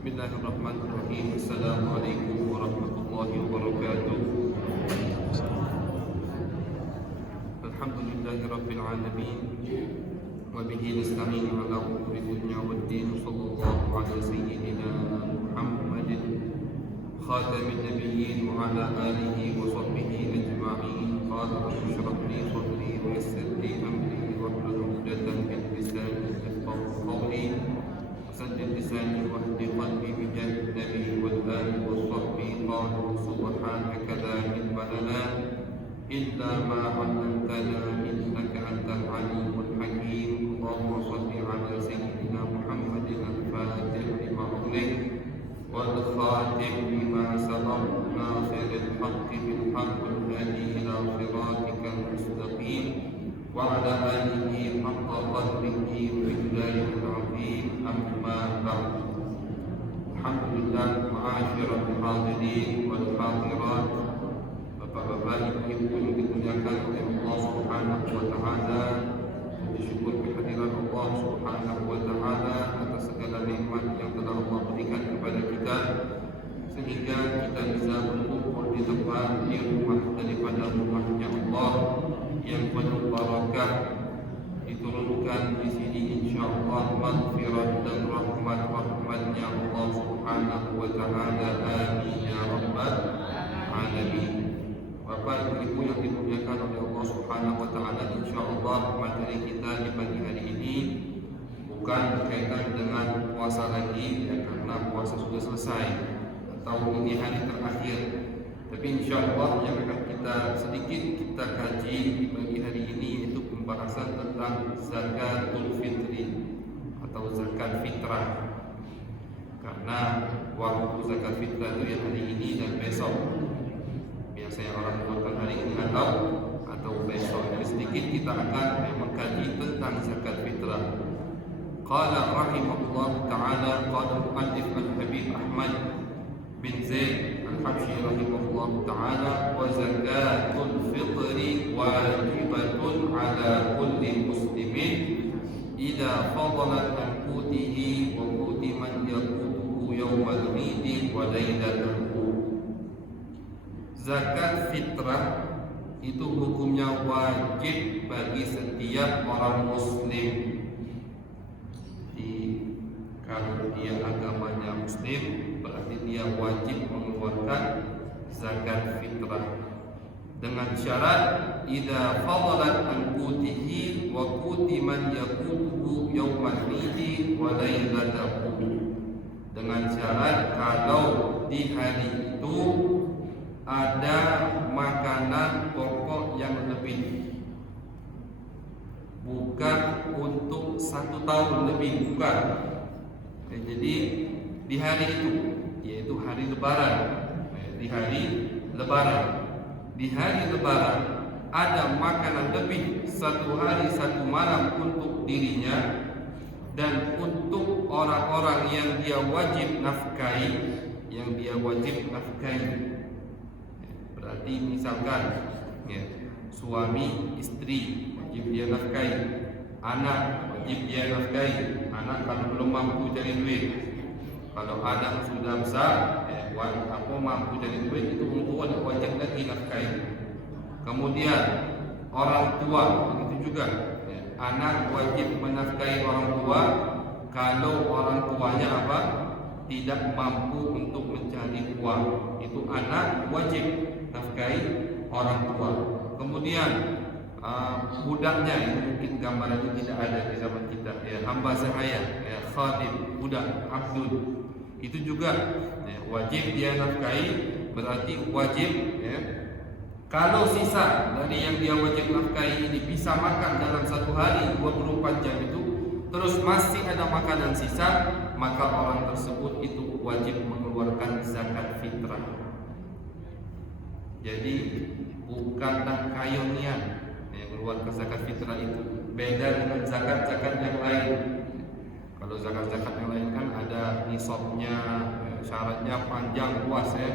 Bismillahirrahmanirrahim. Assalamualaikum warahmatullahi wabarakatuh. Alhamdulillahi rabbil alamin. Wa bihi nasta'in ala umuri dunya waddin. Sallallahu ala sayyidina Muhammadin khatamin nabiyyin wa ala alihi wa sahbihi ajma'in. Qala rabbi shrah li sadri wa yassir li amri wahlul 'uqdatam min lisani yafqahu qawli. سدد لساني واهد قلبي بجاه النبي والآل والصحب. قالوا سبحانك لا علم لنا إلا ما علمتنا إنك أنت العليم الحكيم. اللهم صل على سيدنا محمد الفاتح لما أغلق والخاتم لما سبق ناصر الحق بالحق الهادي إلى صراطك المستقيم وعلى آله حق قدره وإجلاله العظيم. أما بعد. Alhamdulillah, ma'asyiral hadirin wal hadirat, bapak-bapak, ibu-ibu yang dimuliakan oleh Allah Subhanahu wa taala. Bersyukur kehadiran Allah Subhanahu wa taala atas segala nikmat yang telah Allah berikan kepada kita, sehingga kita bisa berkumpul di tempat di rumah daripada rumahnya Allah yang penuh barakah. Diturunkan di sini insyaallah maghfirah dan rahmatnya Allah Subhanahu wa taala. Amin ya rabbal alamin. Bapak Ibu yang dimuliakan oleh Allah Subhanahu wa taala, insyaallah materi kita di pagi hari ini bukan berkaitan dengan puasa lagi, ya, karena puasa sudah selesai atau ini hari terakhir. Tapi insyaallah yang akan kita kaji di pagi hari ini yaitu pembahasan tentang zakatul fitri atau zakat fitrah. Karena waktu zakat fitrah itu ya hari ini dan besok. Biasanya orang mengeluarkan hari ini atau besok. Jadi sedikit kita akan mengkaji tentang zakat fitrah. Qala rahimahullah ta'ala, qala al-mu'allif al-habib Ahmad bin Zaid al-Habsyi rahimahullah ta'ala, wa zakatul fitri wajibatun ala kulli muslimin idza fadala an qutihi wa quti man yaqutuhu yawmal idi wa lailatahu. Zakat fitrah itu hukumnya wajib bagi setiap orang muslim. Kalau dia agamanya muslim, berarti dia wajib mengeluarkan zakat fitrah dengan syarat idza fadalat an qutihi wa quti man yaqutuhu yawmal idi wa lailatahu. Dengan syarat kalau di hari itu ada makanan pokok yang lebih, bukan untuk 1 tahun lebih, bukan. Jadi di hari itu, yaitu hari Lebaran, di hari Lebaran ada makanan lebih 1 hari 1 malam untuk dirinya dan untuk orang-orang yang dia wajib nafkahi, Berarti misalkan suami istri wajib dia nafkahi, anak wajib dia nafkahi. Anak kalau belum mampu cari duit, kalau anak sudah besar, mampu cari duit, itu untuk wajib lagi nafkahi. Kemudian orang tua begitu juga, anak wajib menafkahi orang tua kalau orang tuanya tidak mampu untuk mencari uang, itu anak wajib nafkahi orang tua. Kemudian budaknya, itu mungkin gambarannya tidak ada di zaman kita, hamba sahaya, khadim, budak, abdul, itu juga wajib dia nafkahi. Berarti wajib, kalau sisa dari yang dia wajib nafkahi ini bisa makan dalam 1 hari 24 jam itu, terus masih ada makanan sisa, maka orang tersebut itu wajib mengeluarkan zakat fitrah. Jadi bukanlah kayonian mengeluarkan zakat fitrah itu, beda dengan zakat-zakat yang lain. Kalau zakat-zakat yang lain kan ada nisabnya, syaratnya panjang luas ya.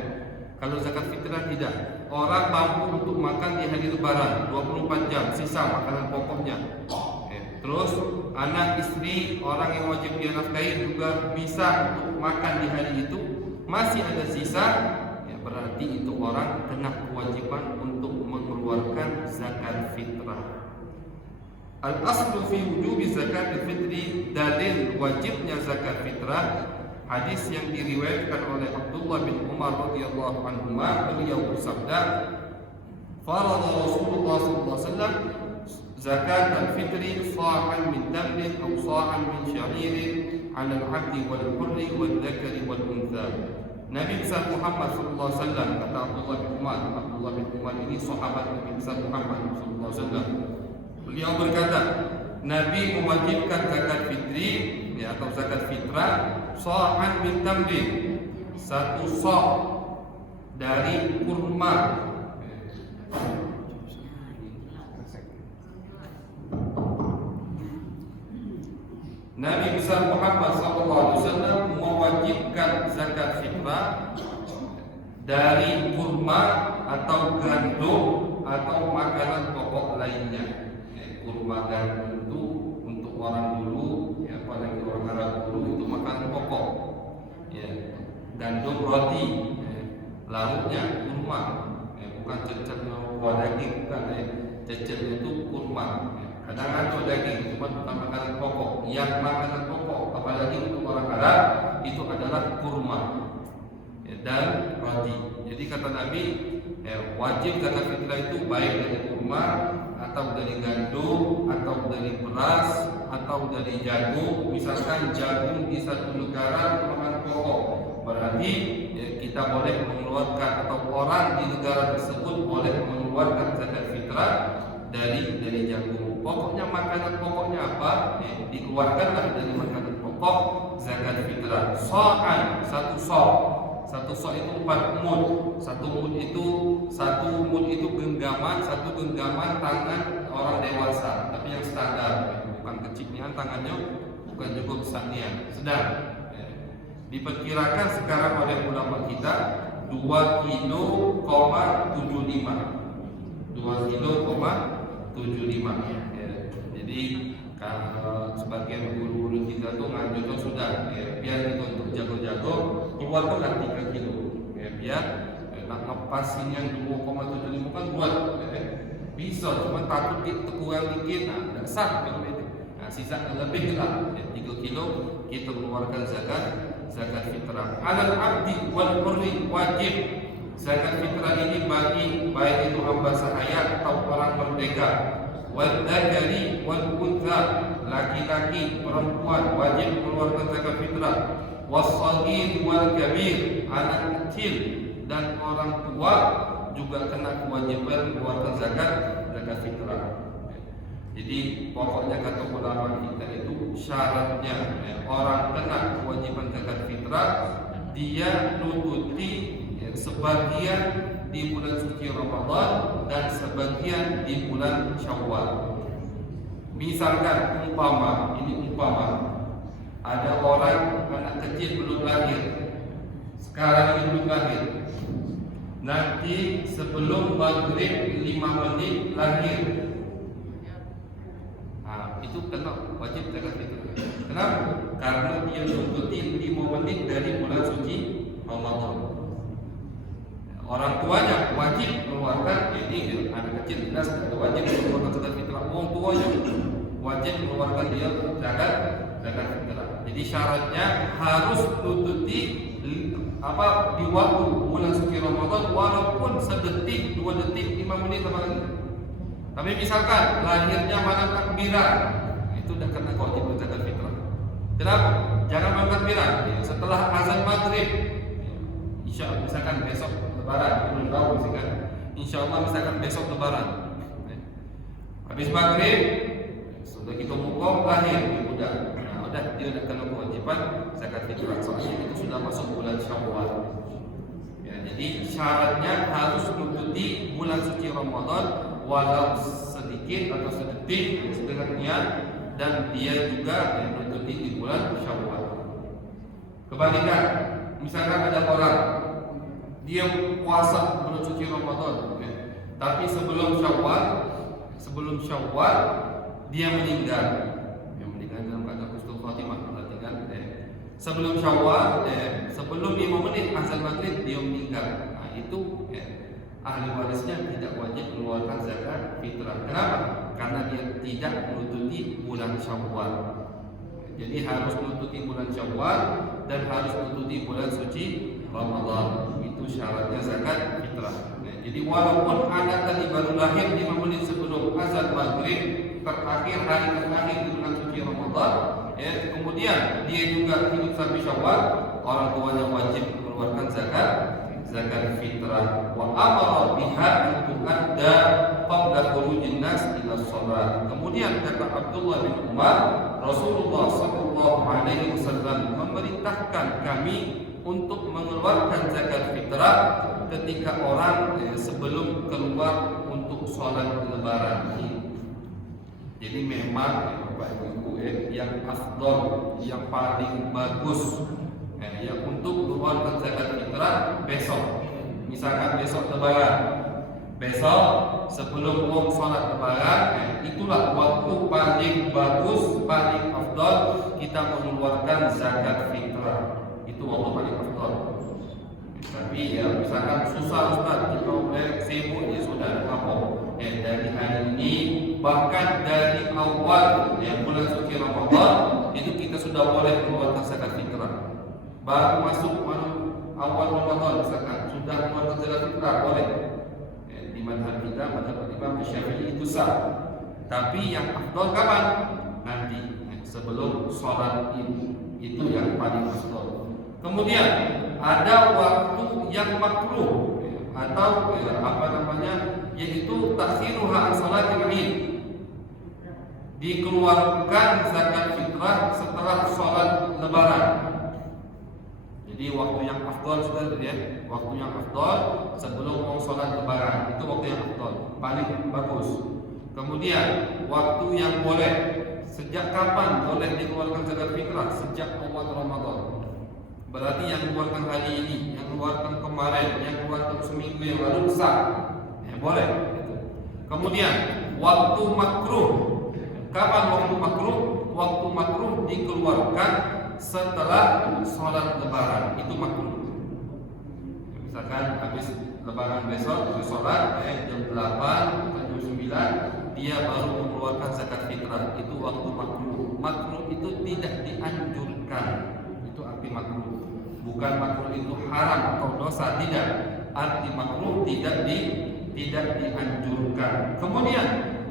Kalau zakat fitrah tidak. Orang mampu untuk makan di hari Lebaran 24 jam, sisa makanan pokoknya. Terus anak istri orang yang wajib dia nafkahi juga bisa untuk makan di hari itu, masih ada sisa, ya berarti itu orang kena kewajiban untuk mengeluarkan zakat fitrah. Al-aslu fi wujubi zakat fitri, dalil wajibnya zakat fitrah, hadis yang diriwayatkan oleh Abdullah bin Umar radhiyallahu anhuma, beliau bersabda, farada Rasulullah sallallahu alaihi wasallam zakat al-fitri sa'an min tamrin aw sa'an min sya'irin 'ala al-'abdi wal hurri wal dzakari wal untha. Nabi besar Muhammad sallallahu alaihi wasallam, kata Abdullah bin Umar ini sahabat Nabi besar Muhammad sallallahu alaihi wasallam. Beliau berkata, Nabi mewajibkan zakat fitri, ya, atau zakat fitrah, sa'an min tamrin, satu sa' dari kurma. Nabi besar Muhammad SAW mewajibkan zakat fitrah dari kurma atau gandum atau makanan pokok lainnya. Kurma gandum itu untuk orang dulu, ya, apalagi orang Arab dulu itu makanan pokok. Ya, gandum roti, ya, lauknya kurma, ya, bukan cecernya buah daging, bukan, ya. Cecernya itu kurma. Ya. Kadang ada daging, cuma bukan makanan pokok. Yang makanan pokok, apalagi untuk orang Arab, itu adalah kurma, ya, dan roti. Jadi kata Nabi, ya, wajib zakat fitrah itu baik dari kurma atau dari gandum atau dari beras atau dari jagung. Misalkan jagung di satu negara makanan pokok, berarti, ya, kita boleh mengeluarkan atau orang di negara tersebut boleh mengeluarkan zakat fitrah dari jagung. Pokoknya makanan pokoknya apa? Dikeluarkanlah dari makanan pokok zakat fitrah. Sa'an, satu sa'. Satu sa' itu 4 mud. Satu mud itu genggaman, satu genggaman tangan orang dewasa, tapi yang standar, bukan kecilnya tangannya, bukan juga besarnya, sedang. Diperkirakan sekarang oleh ulama kita 2,75 kg. Jadi kalau sebagian guru-guru kita tuh ngajukan sudah, ya, biar kita untuk jago-jago keluarkanlah 3 kilo, ya, biar nak ngepasin yang 2,75 kan buat, ya, bisa, cuma takut kita kurang dikit, nah tidak sah kalau itu. Nah sisa lebih lah, ya, 3 kilo kita mengeluarkan zakat fitrah. Alal abdi wal hurri, wajib zakat fitrah ini bagi baik itu hamba sahaya atau orang merdeka. Wal dzakari wal untha, laki-laki perempuan wajib mengeluarkan zakat fitrah. Was-shaghir wal kabir, anak kecil dan orang tua juga kena kewajiban mengeluarkan zakat fitrah. Jadi pokoknya kata ulama kita itu syaratnya, ya, orang kena kewajiban zakat fitrah dia nututi, ya, sebagian di bulan suci Ramadan dan sebagian di bulan Syawal. Misalkan umpama ada orang anak kecil belum lahir, sekarang ini belum lahir, nanti sebelum maghrib 5 menit lahir, nah, itu kena wajib zakat fitrah. Kenapa? Karena dia nututi 5 menit dari bulan suci Ramadan. Orang tuanya wajib mengeluarkan, ini anak kecil jelas wajib mengeluarkan zakat fitrah. Orang tuanya wajib mengeluarkan dia zakat fitrah. Jadi syaratnya harus nututi di waktu bulan suci Ramadan, walaupun sedetik, 2 detik, 5 menit apa lagi. Tapi misalkan lahirnya malam takbiran, itu udah kena wajib zakat fitrah. Kenapa? Jangan malam takbiran, setelah azan maghrib. Insya Allah misalkan besok Lebaran, belum tahu misalkan. Insya Allah misalkan besok Lebaran, habis maghrib sudah kita mukom lahir udah, nah, udah dia udah kena kewajiban zakat fitrah. Soalnya itu sudah masuk bulan Syawal. Ya, jadi syaratnya harus mengikuti bulan suci Ramadan walau sedikit atau sedetik setengah niat, dan dia juga mengikuti di bulan Syawal. Kebalikan, misalkan ada orang dia puasa bulan suci Ramadan, ya, tapi sebelum Syawal dia meninggal. sebelum Syawal, sebelum 5 menit azan maghrib dia meninggal. Nah, itu ahli warisnya tidak wajib mengeluarkan zakat fitrah. Kenapa? Karena dia tidak menutupi bulan Syawal. Jadi harus menutupi bulan Syawal dan harus menutupi bulan suci Ramadan. Itu syaratnya zakat fitrah. Nah, jadi walaupun anak tadi baru lahir 5 menit sebelum azan maghrib terakhir, hari terakhir di bulan suci Ramadan, kemudian dia juga hidup sampai Syawal, orang tuanya wajib mengeluarkan zakat fitrah. Wa amara biha tu'adda qabla khurujin nas ila shalah. Kemudian kata Abdullah bin Umar, Rasulullah sallallahu alaihi wasallam memerintahkan kami untuk mengeluarkan zakat fitrah ketika orang sebelum keluar untuk sholat lebaran. Jadi memang Bapak Ibu yang afdol, yang paling bagus yang untuk mengeluarkan zakat fitrah besok. Misalkan besok lebaran, besok sebelum mau sholat lebaran, itulah waktu paling bagus, paling afdol kita mengeluarkan zakat fitrah. Itu waktu paling afdol. Tapi ya misalkan susah Ustaz, kita sibuk ya sudah apa? Dari hari ini, bahkan dari awal bulan suci Ramadan itu kita sudah boleh mengeluarkan zakat fitrah. Baru masuk awal Ramadan misalkan sudah mengeluarkan zakat fitrah boleh. Di mazhab kita, mazhab Imam Syafi'i itu sah. Tapi yang afdal kapan? Nanti sebelum sholat itu yang paling afdal. Kemudian ada waktu yang makruh atau yaitu takhiruha an salatil Id. Dikeluarkan zakat fitrah setelah sholat lebaran. Jadi waktu yang afdal sudah waktu yang afdal sebelum mau sholat lebaran, itu waktu yang afdal, paling bagus. Kemudian waktu yang boleh, sejak kapan boleh dikeluarkan zakat fitrah? Sejak awal Ramadan. Berarti yang mengeluarkan hari ini, yang mengeluarkan kemarin, yang mengeluarkan seminggu yang lalu sah, boleh. Kemudian waktu makruh, kapan waktu makruh? Waktu makruh dikeluarkan setelah sholat lebaran, itu makruh. Misalkan habis lebaran besok, habis sholat jam 8 atau jam 9 dia baru mengeluarkan zakat fitrah, itu waktu makruh. Makruh itu tidak dianjurkan, itu arti makruh. Bukan makruh itu haram atau dosa, tidak. Arti makruh tidak dianjurkan. Kemudian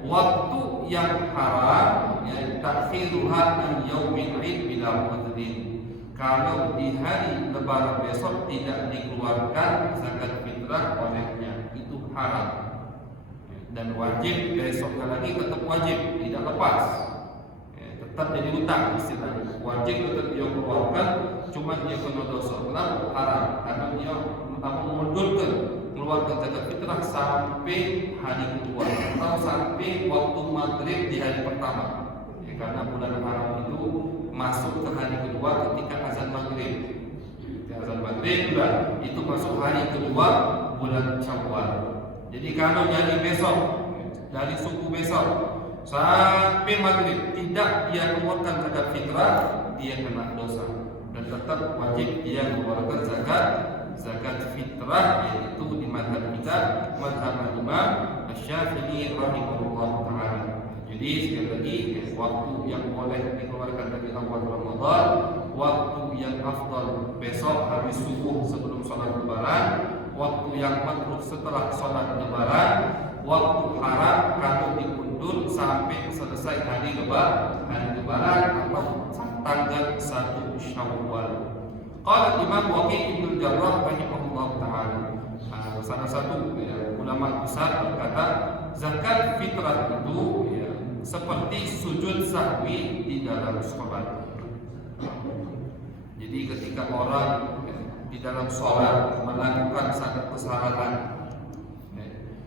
waktu yang haram takhiruha an yaumil id bila udhrin. Kalau di hari lebaran besok tidak dikeluarkan zakat fitrah olehnya, itu haram. Dan wajib besoknya lagi tetap wajib, tidak lepas. Tetap jadi utang istilahnya. Wajib tetap dia keluarkan, cuma dia kena dosa. Kenapa? Haram. Karena dia memundurkan mengeluarkan zakat fitrah sampai hari kedua atau sampai waktu maghrib di hari pertama. Karena bulan haram itu masuk ke hari kedua ketika azan maghrib. Azan maghrib itu masuk hari kedua bulan Syawal. Jadi kalau dari besok, dari subuh besok sampai maghrib tidak dia keluarkan zakat fitrah, dia kena dosa dan tetap wajib dia mengeluarkan zakat fitrah, yaitu di mazhab kita, mazhab Imam Syafi'i rahimahullah taala. Jadi sekali lagi, waktu yang boleh dikeluarkan dari awal Ramadan, waktu yang afdal besok habis subuh sebelum sholat lebaran, waktu yang makruh setelah sholat lebaran, waktu haram kalau diundur sampai selesai hari lebaran atau tanggal 1 Syawal. Qala Imam Waqi' bin Jarrah rahimahullah taala, salah satu ulama besar berkata, zakat fitrah itu seperti sujud sahwi di dalam sholat. Jadi ketika orang di dalam sholat melakukan satu kesalahan,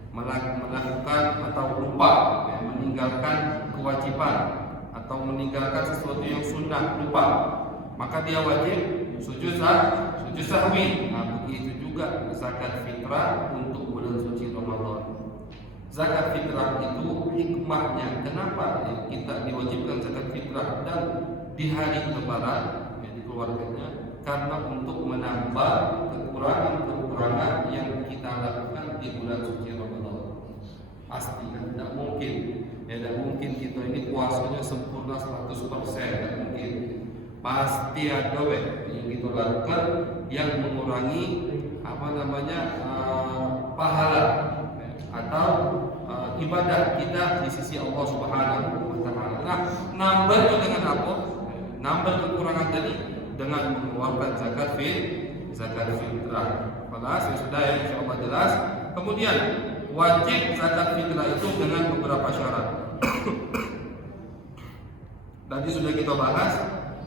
melakukan atau lupa, meninggalkan kewajiban atau meninggalkan sesuatu yang sunnah, lupa, maka dia wajib sujud sahwi. Nah, begitu juga zakat fitrah untuk bulan suci Ramadan. Zakat fitrah itu hikmahnya kenapa kita diwajibkan zakat fitrah dan di hari lebaran, mengeluarkannya karena untuk menambah kekurangan-kekurangan yang kita lakukan di bulan suci Ramadan. Pasti kan tidak mungkin. Ya, tidak mungkin kita ini puasanya sempurna 100%, tidak mungkin. Pasti ada yang kita lakukan yang mengurangi pahala atau ibadah kita di sisi Allah Subhanahu wa taala. Nah, nambahnya dengan apa? Nambah kekurangan tadi dengan mengeluarkan zakat fitrah. Jelas, ya sudah ya, insyaallah jelas. Kemudian wajib zakat fitrah itu dengan beberapa syarat. Tadi sudah kita bahas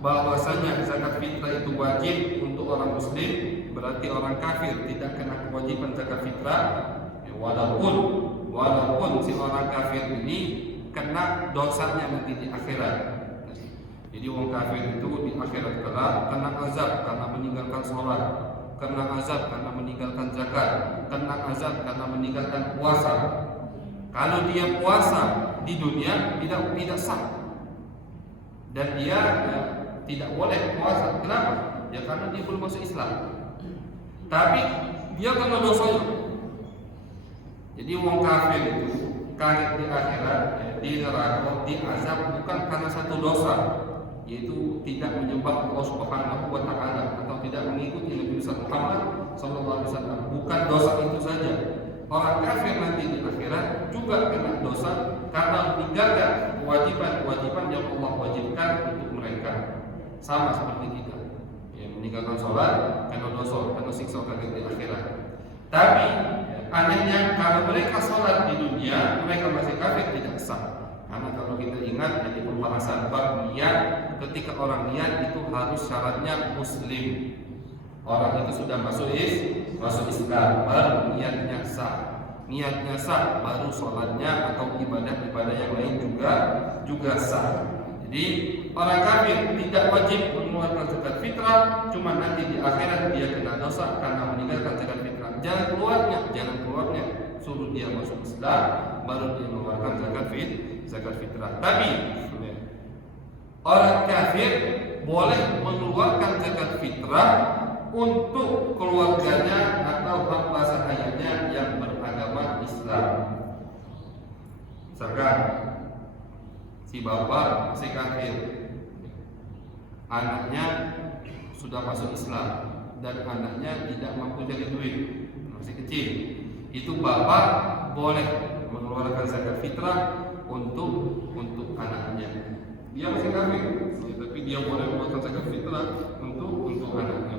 bahwasanya zakat fitrah itu wajib untuk orang muslim, berarti orang kafir tidak kena kewajiban zakat fitrah. Ya, walaupun si orang kafir ini kena dosanya nanti di akhirat. Jadi orang kafir itu di akhirat kelak kena azab karena meninggalkan sholat, kena azab karena meninggalkan zakat, kena azab karena meninggalkan puasa. Kalau dia puasa di dunia tidak sah, dan dia tidak boleh puasa. Kenapa? Ya karena dia belum masuk Islam. Tapi dia kena dosanya. Jadi orang kafir itu kaget di akhirat, di neraka, di azab bukan karena satu dosa, yaitu tidak menyembah Allah Subhanahu wa taala atau tidak mengikuti Nabi Muhammad sallallahu alaihi wasallam. Bukan dosa itu saja. Orang kafir nanti di akhirat juga kena dosa karena meninggalkan kewajiban-kewajiban yang Allah wajibkan untuk mereka. Sama seperti kita. Ya, meninggalkan sholat kena dosa, kena siksa di akhirat. Tapi anehnya kalau mereka sholat di dunia, mereka masih kafir, tidak sah. Karena kalau kita ingat dari pembahasan bab niat, ketika orang niat itu harus syaratnya muslim. Orang itu sudah masuk Islam, baru niatnya sah. Niatnya sah, baru sholatnya atau ibadah-ibadah yang lain juga sah. Jadi orang kafir tidak wajib mengeluarkan zakat fitrah, cuma nanti di akhirat dia kena dosa karena meninggalkan zakat fitrah. Jangan keluarnya, suruh dia masuk Islam, baru dia mengeluarkan zakat fitrah. Tapi orang kafir boleh mengeluarkan zakat fitrah untuk keluarganya atau hamba sahayanya yang beragama Islam. Misalkan si bapak masih kafir, anaknya sudah masuk Islam dan anaknya tidak mampu cari duit, masih kecil, itu bapak boleh mengeluarkan zakat fitrah untuk anaknya. Dia masih kafir, tapi dia boleh mengeluarkan zakat fitrah untuk anaknya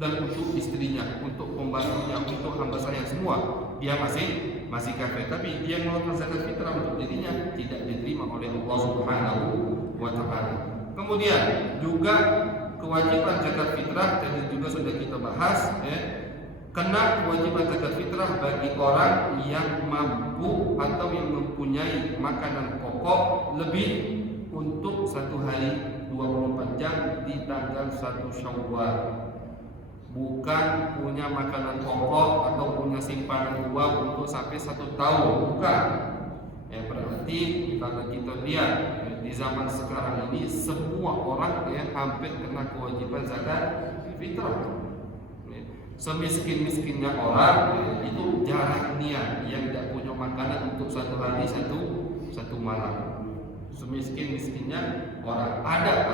dan untuk istrinya, untuk pembantunya, untuk hamba sahaya semua. Dia masih kafir, tapi dia mengeluarkan zakat fitrah untuk dirinya, tidak diterima oleh Allah Subhanahu wa taala. Kemudian juga kewajiban zakat fitrah tadi juga sudah kita bahas, kena kewajiban zakat fitrah bagi orang yang mampu atau yang mempunyai makanan pokok lebih untuk satu hari 24 jam di tanggal 1 Syawal. Bukan punya makanan pokok atau punya simpanan uang untuk sampai 1 tahun, bukan. Berarti kalau kita lihat di zaman sekarang ini semua orang hampir kena kewajiban zakat fitrah. Semiskin-miskinnya orang itu jarang niat yang tidak punya makanan untuk satu hari satu malam. Semiskin-miskinnya orang ada,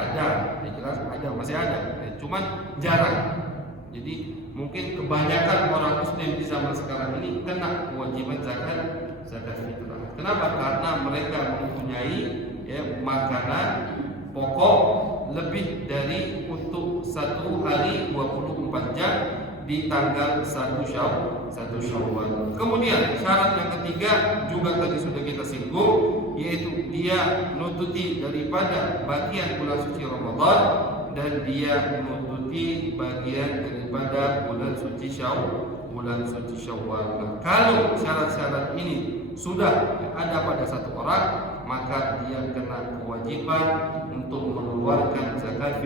jelas ada, masih ada, cuman jarang. Jadi mungkin kebanyakan orang muslim di zaman sekarang ini kena kewajiban zakat fitrah. Kenapa? Karena mereka mempunyai makanan pokok lebih dari untuk satu hari 24 jam di tanggal 1 Syawal. Kemudian syarat yang ketiga juga tadi sudah kita singgung, yaitu dia menututi daripada bagian bulan suci Ramadan dan dia menututi bagian daripada bulan suci Syawal. Nah, kalau syarat-syarat ini sudah ada pada satu orang, maka dia kena kewajiban untuk mengeluarkan zakat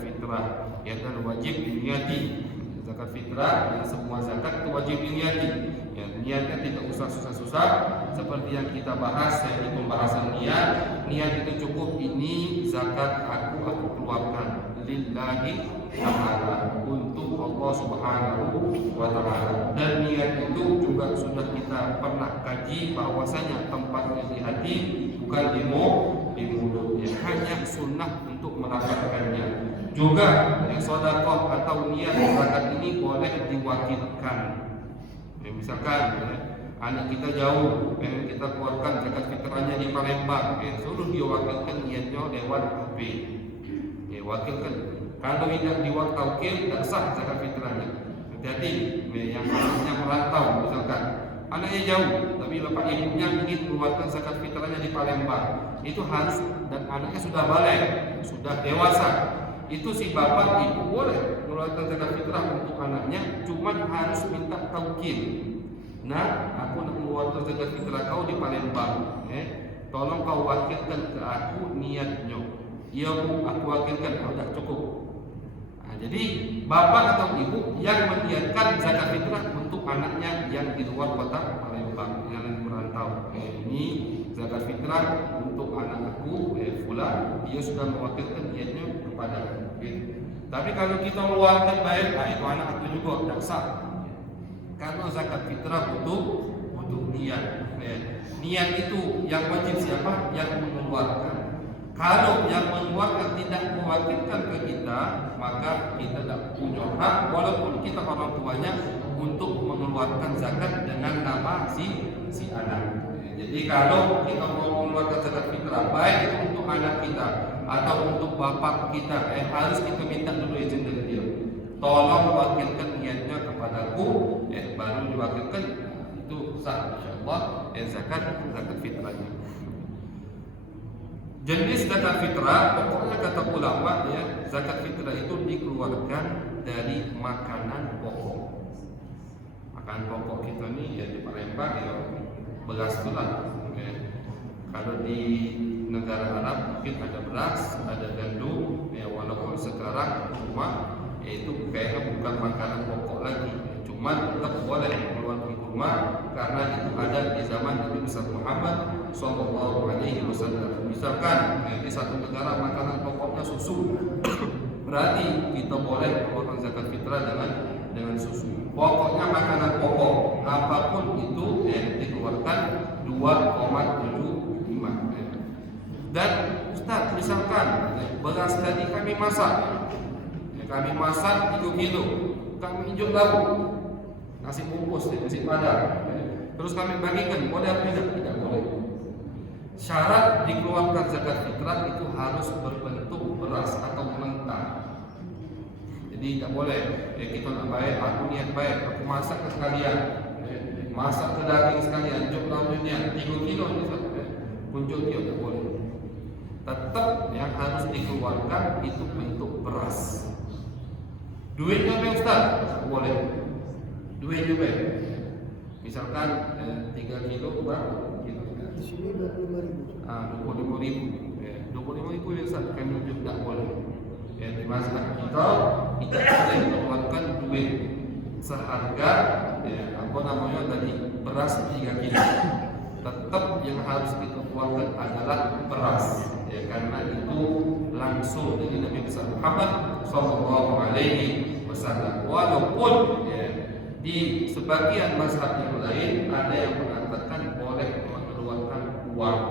fitrah, dan wajib diniati. Zakat fitrah dan semua zakat itu wajib diniati. Niatnya tidak usah susah-susah seperti yang kita bahas di pembahasan niat. Niat itu cukup, ini zakat aku keluarkan 5 lillahi ta'ala, untuk Allah Subhanahu wa ta'ala. Dan niat itu juga sudah kita pernah kaji bahwasanya tempatnya di hati, bukan di mulut. Hanya sunnah untuk melakukannya. Juga sedekah atau niat zakat ini boleh diwakilkan. Misalkan anak kita jauh, kita keluarkan zakat fitrahnya di Palembang, suruh dia wakilkan niatnya lewat HP. Wakilkan. Kalau tidak diwakil, tidak sah zakat fitrahnya. Jadi yang anaknya merantau, misalkan anaknya jauh, tapi bapak ibunya ingin mengeluarkan zakat fitrahnya di Palembang, itu harus, dan anaknya sudah balik, sudah dewasa, itu si bapak ibu boleh mengeluarkan zakat fitrah untuk anaknya, cuman harus minta taukil. Nah, aku nak mengeluarkan zakat fitrah kau di Palembang, tolong kau wakilkan ke aku niatnya. Ya bu, aku wakilkan, sudah cukup. Jadi bapak atau ibu yang meniatkan zakat fitrah untuk anaknya yang di luar kota Palembang, yang merantau. Ini zakat fitrah untuk anak aku, fulan, dia sudah mewakilkan niatnya kepada aku. Tapi kalau kita mengeluarkan bayar, itu anak aku juga tidak sah. Karena zakat fitrah butuh niat. Niat itu yang wajib siapa? Yang mengeluarkan. Kalau yang mengeluarkan tidak mewakilkan ke kita, maka kita tidak punya hak, walaupun kita orang tuanya, untuk mengeluarkan zakat dengan nama si anak. Jadi kalau kita mau mengeluarkan zakat fitrah, baik itu untuk anak kita atau untuk bapak kita, harus kita minta dulu izin dari dia. Tolong wakilkan niatnya kepadaku, baru diwakilkan, itu sah insyaallah zakat fitrahnya. Jenis zakat fitrah, pokoknya kata ulama zakat fitrah itu dikeluarkan dari makanan pokok. Makanan pokok kita ni di Palembang beras tu lah. Kalau di negara Arab mungkin ada beras, ada gandum. Walaupun sekarang kurma itu kayaknya bukan makanan pokok lagi. Cuma tetap boleh mengeluarkan kurma karena itu ada di zaman Nabi Muhammad Sallallahu Alaihi Wasallam. Misalkan di satu negara makanan pokoknya susu, berarti kita boleh mengeluarkan zakat fitrah dengan susu. Pokoknya makanan pokok apapun itu dikeluarkan 2,75. Dan Ustaz, misalkan beras tadi kami masak 3 kilo, kami hijau lauk, nasi bungkus, nasi padang, terus kami bagikan, boleh atau tidak? Tidak boleh. Syarat dikeluarkan zakat fitrah itu harus berbentuk beras atau mentah. Jadi tidak boleh kita nak bayar, aku niat bayar, aku masak ke sekalian, masak ke daging sekalian, jok lauknya 3 kilo kunjung dia, tidak boleh. Tetap yang harus dikeluarkan itu bentuk beras. Duitnya apa Ustaz? Boleh. Duitnya apa? Misalkan 3 kilo berapa? Di sini 25.000. 25.000. 25.000 ya Ustaz, kami juga boleh. Di mazhab kita boleh mengeluarkan duit seharga tadi beras 3 kilo. Tetap yang harus kita keluarkan adalah beras, karena itu langsung dari Nabi Muhammad Sallallahu Alaihi Wasallam. Walaupun di sebagian mazhab yang lain ada yang mengatakan boleh mengeluarkan uang,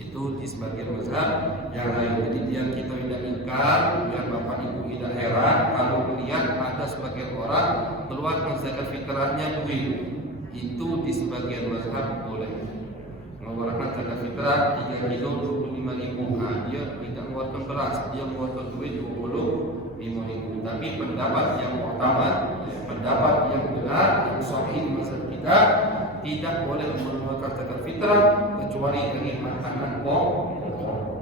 itu di sebagian mazhab yang lain. Jadi biar kita tidak ingkar, biar bapak ibu tidak heran kalau melihat ada sebagian orang keluarkan zakat fitrahnya duit, itu di sebagian mazhab boleh mengeluarkan zakat fitrah 3 kilo 25.000. Dia tidak mengeluarkan beras, dia mengeluarkan duit 25.000. Tapi pendapat yang utama, pendapat yang benar, yang sahih mazhab kita, tidak boleh mengeluarkan zakat fitrah kecuali dari makanan pokok,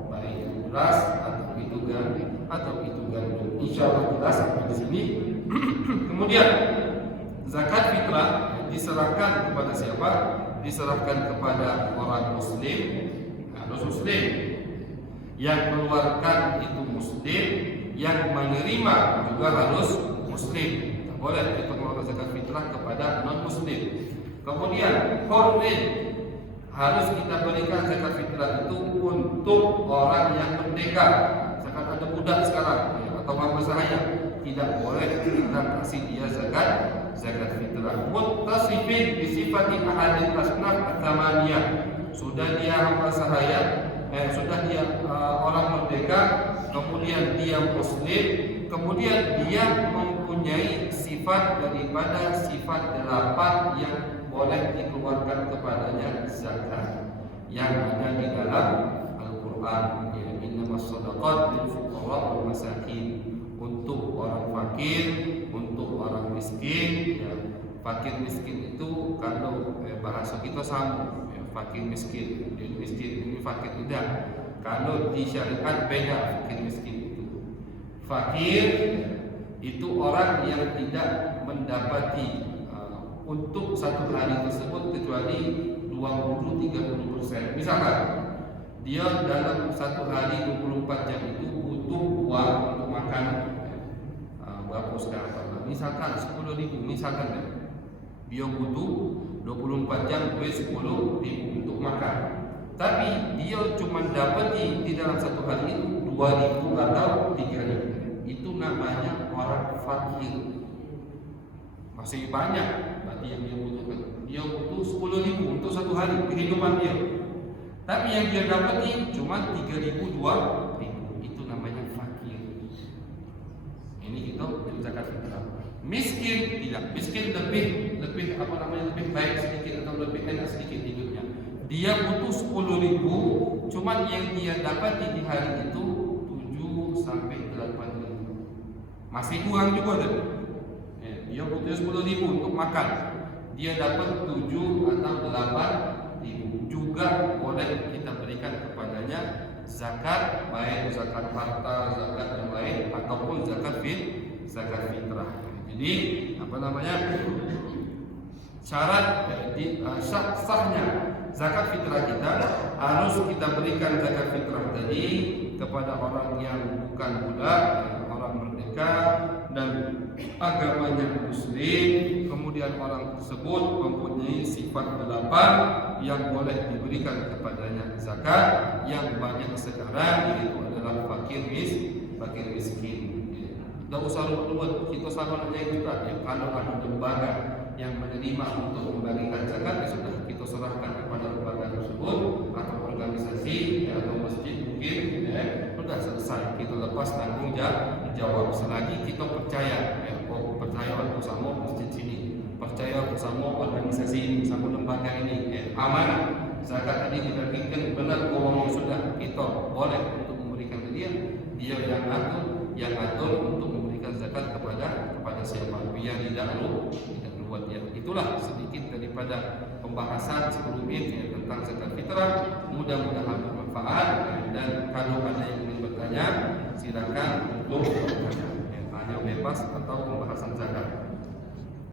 baik itu beras atau itu gandum. Insyaallah jelas sampai di sini. Kemudian zakat fitrah diserahkan kepada siapa? Diserahkan kepada orang muslim, harus muslim. Yang mengeluarkan itu muslim, yang menerima juga harus muslim. Tak boleh kita mengeluarkan zakat fitrah kepada non muslim. Kemudian hurrin, harus kita berikan zakat fitrah itu untuk orang yang merdeka. Zakat ada budak sekarang atau hamba sahaya, tidak boleh kita kasih dia zakat fitrah. Muttasifin bi sifati ahadil asnaf at-thamaniyah. Sudah dia hamba sahaya, sudah dia orang merdeka, kemudian dia muslim, kemudian dia mempunyai sifat daripada sifat 8 yang boleh dikeluarkan kepadanya zakat yang ada di dalam Al-Quran, ya, innamas shadaqat lil fuqara wal masakin, untuk orang fakir, untuk orang miskin, ya. Fakir miskin itu kalau bahasa kita sama, ya, fakir miskin, ini fakir tidak. Kalau di syariat beda fakir miskin itu. Fakir itu orang yang tidak mendapati untuk satu hari tersebut kecuali 20-30%. Misalkan dia dalam satu hari 24 jam itu butuh uang untuk makan berapa sekarang? Misalkan 10.000, misalkan dia butuh 24 jam duit 10.000 untuk makan. Tapi dia cuma dapati di dalam satu hari itu 2.000 atau 3.000. Itu namanya orang fakir. Masih banyak berarti yang dia butuhkan. Dia butuh 10.000 untuk satu hari kehidupan dia. Tapi yang dia dapati cuma 3.000, 2.000. Itu namanya fakir. Ini kita zakat fitrah. Miskin tidak. Miskin lebih apa namanya, lebih baik sedikit atau lebih enak sedikit hidupnya. Dia butuh 10.000, cuma yang dia dapati di hari itu 7 sampai 8.000. Masih kurang juga tuh. Dia butuh 10.000 untuk makan, dia dapat 7 atau 8.000. Juga boleh kita berikan kepadanya zakat, baik zakat harta, zakat yang lain, ataupun zakat fitrah. Jadi apa namanya, syarat sahnya zakat fitrah kita harus kita berikan zakat fitrah tadi kepada orang yang bukan budak, orang merdeka dan agamanya muslim, kemudian orang tersebut mempunyai sifat 8 yang boleh diberikan kepadanya zakat, yang banyak sekarang yaitu adalah fakir miskin. Tidak usah rumit, kita sama aja juga ya. Kalau ada lembaga yang menerima untuk membagikan zakat, ya sudah kita serahkan kepada lembaga tersebut atau organisasi ya, atau masjid mungkin ya, sudah selesai, kita lepas tanggung jawab selagi kita percaya ya, percaya bersama masjid sini, percaya bersama organisasi ini, bersama lembaga ini ya, amanah zakat tadi dibagikan benar keuangan sudah, kita boleh untuk memberikan ke dia yang atur untuk memberikan zakat kepada siapa, biar tidak luat ya. Itulah sedikit daripada pembahasan sebelum ini tentang zakat fitrah. Mudah-mudahan bermanfaat, dan kalau ada yang ingin bertanya silakan